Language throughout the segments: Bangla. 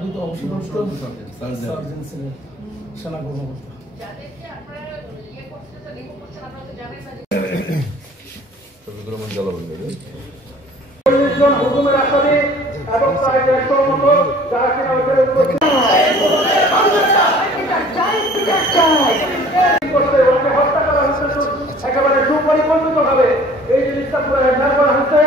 উনি তো অবসরপ্রাপ্ত সার্জন ছিলেন সেনা কর্মকর্তা। হুকুমের আসামি এবং প্রায় 150 মতো যারা কিনা হত্যা করা হচ্ছে একেবারে সুপরিকল্পিতভাবে এই জিনিসটা পুরো নির্ধারণ করা হচ্ছে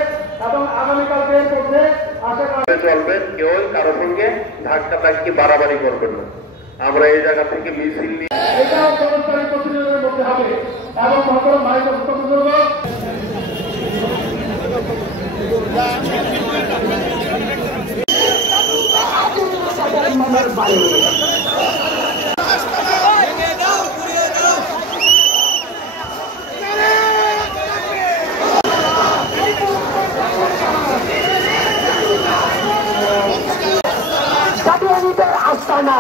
এবং আগামীকালকে এর মধ্যে আশা করা চলবেন। কেউ কারো সঙ্গে ধাক্কা ধাক্কি বাড়াবাড়ি করবেন না। আমরা এই জায়গা থেকে মিছিল নিয়ে এটাও কর্মচারী প্রতিনিধিদের মধ্যে হবে এবং সকল ভাইকে বুজুর্গ আস্তানা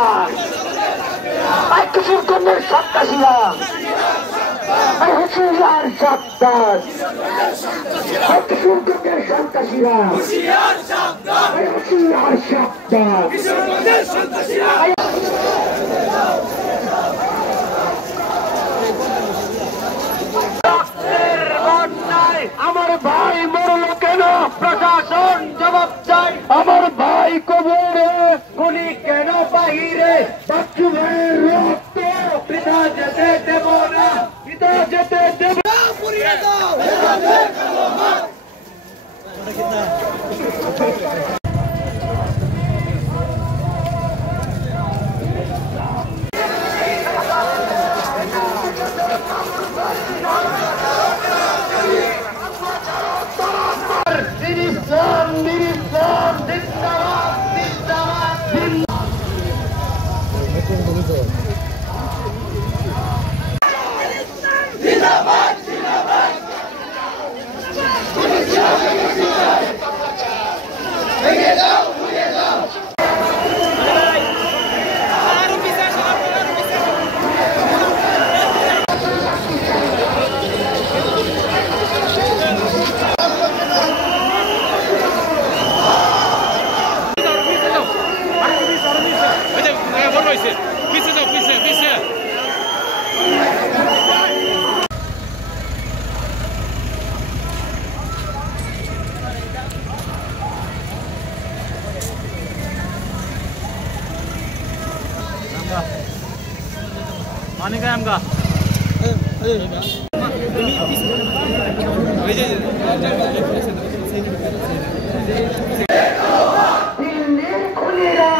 কিশোরগঞ্জের সন্ত্রাসীরা হুঁশিয়ার সাবধান, কিশোরগঞ্জের সন্ত্রাসীরা হুঁশিয়ার সাবধান। আমার ভাই মরল কেন প্রশাসন জবাব চাই। আমার ভাই কবরে গুলি কেন বাহিরে বাচ্চু ভাইয়ের রক্ত পিতা যেতে দেব না, পিতা যেতে দেব না। Mana amga? दिल्ली खुलेगा,